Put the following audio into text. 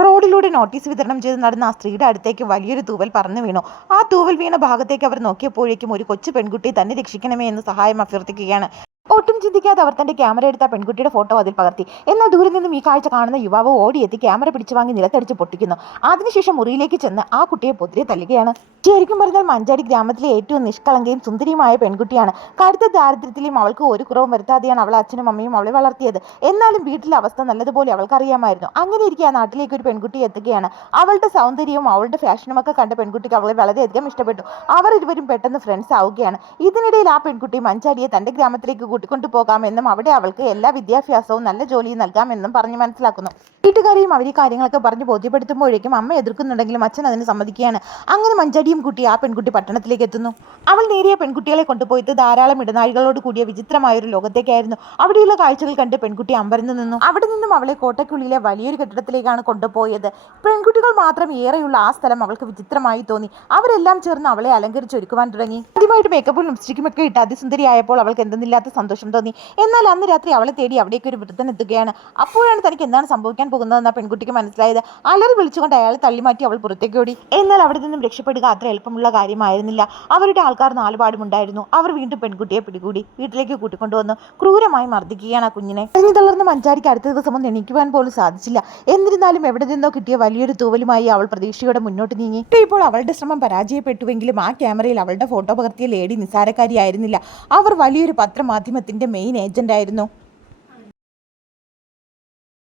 റോഡിലൂടെ നോട്ടീസ് വിതരണം ചെയ്ത് നടന്ന ആ സ്ത്രീയുടെ അടുത്തേക്ക് വലിയൊരു തൂവൽ പറന്നു വീണു. ആ തൂവൽ വീണ ഭാഗത്തേക്ക് അവർ നോക്കിയപ്പോഴേക്കും ഒരു കൊച്ചു പെൺകുട്ടി തന്നെ രക്ഷിക്കണമേ എന്ന് സഹായം അഭ്യർത്ഥിക്കുകയാണ്. ഒട്ടും ചിന്തിക്കാതെ അവർ തന്റെ ക്യാമറ എടുത്ത പെൺകുട്ടിയുടെ ഫോട്ടോ അതിൽ പകർത്തി. എന്നാൽ ദൂരെ നിന്നും ഈ കാഴ്ച കാണുന്ന യുവാവ് ഓടിയെത്തി ക്യാമറ പിടിച്ചു വാങ്ങി നിലത്തടിച്ച് പൊട്ടിക്കുന്നു. അതിനുശേഷം മുറിയിലേക്ക് ചെന്ന് ആ കുട്ടിയെ പൊതിരെ തല്ലുകയാണ്. ശരിക്കും പറഞ്ഞാൽ മഞ്ചാടി ഗ്രാമത്തിലെ ഏറ്റവും നിഷ്കളങ്കയും സുന്ദരിയുമായ പെൺകുട്ടിയാണ്. കടുത്ത ദാരിദ്ര്യത്തിലും അവൾക്ക് ഒരു കുറവും വരുത്താതെയാണ് അവളെ അച്ഛനും അമ്മയും അവളെ വളർത്തിയത്. എന്നാലും വീട്ടിലെ അവസ്ഥ നല്ലതുപോലെ അവൾക്ക് അറിയാമായിരുന്നു. അങ്ങനെ ഇരിക്കെ ആ നാട്ടിലേക്ക് ഒരു പെൺകുട്ടി എത്തുകയാണ്. അവളുടെ സൗന്ദര്യവും അവളുടെ ഫാഷനും ഒക്കെ കണ്ട പെൺകുട്ടിക്ക് അവളെ വളരെയധികം ഇഷ്ടപ്പെട്ടു. അവർ ഇരുവരും പെട്ടെന്ന് ഫ്രണ്ട്സ് ആവുകയാണ്. ഇതിനിടയിൽ ആ പെൺകുട്ടി മഞ്ചാടിയെ തന്റെ ഗ്രാമത്തിലേക്ക് കൂട്ടിക്കൊണ്ടുപോകാമെന്നും അവിടെ അവൾക്ക് എല്ലാ വിദ്യാഭ്യാസവും നല്ല ജോലിയും നൽകാമെന്നും പറഞ്ഞ് മനസ്സിലാക്കുന്നു. വീട്ടുകാരെയും അവർ ഈ കാര്യങ്ങളൊക്കെ പറഞ്ഞ് ബോധ്യപ്പെടുത്തുമ്പോഴേക്കും അമ്മ എതിർക്കുന്നുണ്ടെങ്കിലും അച്ഛൻ അതിന് സമ്മതിക്കുകയാണ്. അങ്ങനെ മഞ്ചാടിയും കൂട്ടി ആ പെൺകുട്ടി പട്ടണത്തിലേക്ക് എത്തുന്നു. അവൾ നേരിയ പെൺകുട്ടികളെ കൊണ്ടുപോയിട്ട് ധാരാളം ഇടനാഴികളോട് കൂടിയ വിചിത്രമായ ഒരു ലോകത്തേക്കായിരുന്നു. അവിടെയുള്ള കാഴ്ചകൾ കണ്ട് പെൺകുട്ടി അമ്പരന്ന് നിന്നു. അവിടെ നിന്നും അവളെ കോട്ടയ്ക്കുള്ളിലെ വലിയൊരു കെട്ടിടത്തിലേക്കാണ് കൊണ്ടുപോയത്. പെൺകുട്ടികൾ മാത്രം ഏറെയുള്ള ആ സ്ഥലം അവൾക്ക് വിചിത്രമായി തോന്നി. അവരെല്ലാം ചേർന്ന് അവളെ അലങ്കരിച്ചൊരുക്കുവാൻ തുടങ്ങി. ആദ്യമായിട്ട് മേക്കപ്പും ലിപ്സ്റ്റിക്കും ഒക്കെ ഇട്ട് അതിസുന്ദരിയായപ്പോൾ അവൾക്ക് എന്തെന്നില്ലാത്ത സന്തോഷം തോന്നി. എന്നാൽ അന്ന് രാത്രി അവളെ തേടി അവിടേക്ക് ഒരു വൃദ്ധൻ എത്തുകയാണ്. അപ്പോഴാണ് തനിക്ക് എന്താണ് സംഭവിക്കാൻ പോകുന്നതെന്ന് ആ പെൺകുട്ടിക്ക് മനസ്സിലായത്. അലറി വിളിച്ചുകൊണ്ട് അയാളെ തള്ളിമാറ്റി അവൾ പുറത്തേക്ക് ഓടി. എന്നാൽ അവിടെ നിന്നും രക്ഷപ്പെടുക അത്ര എളുപ്പമുള്ള കാര്യമായിരുന്നില്ല. അവരുടെ ആൾക്കാർ നാലുപാടുമുണ്ടായിരുന്നു. അവർ വീണ്ടും പെൺകുട്ടിയെ പിടികൂടി വീട്ടിലേക്ക് കൂട്ടിക്കൊണ്ടുവന്നു ക്രൂരമായി മർദ്ദിക്കുകയാണ് ആ കുഞ്ഞിനെ. കഴിഞ്ഞു തളർന്ന മഞ്ചാടിക്ക് അടുത്ത ദിവസം ഒന്ന് എണീക്കുവാൻ പോലും സാധിച്ചില്ല. എന്നിരുന്നാലും എവിടെ നിന്നോ കിട്ടിയ വലിയൊരു തൂവലുമായി അവൾ പ്രതീക്ഷയോടെ മുന്നോട്ട് നീങ്ങി. ഇപ്പോൾ അവളുടെ ശ്രമം പരാജയപ്പെട്ടുവെങ്കിലും ആ ക്യാമറയിൽ അവളുടെ ഫോട്ടോ പകർത്തിയ ലേഡി നിസാരക്കാരിയായിരുന്നില്ല. അവർ വലിയൊരു പത്രമാധ്യമത്തിന്റെ മെയിൻ ഏജന്റ് ആയിരുന്നു.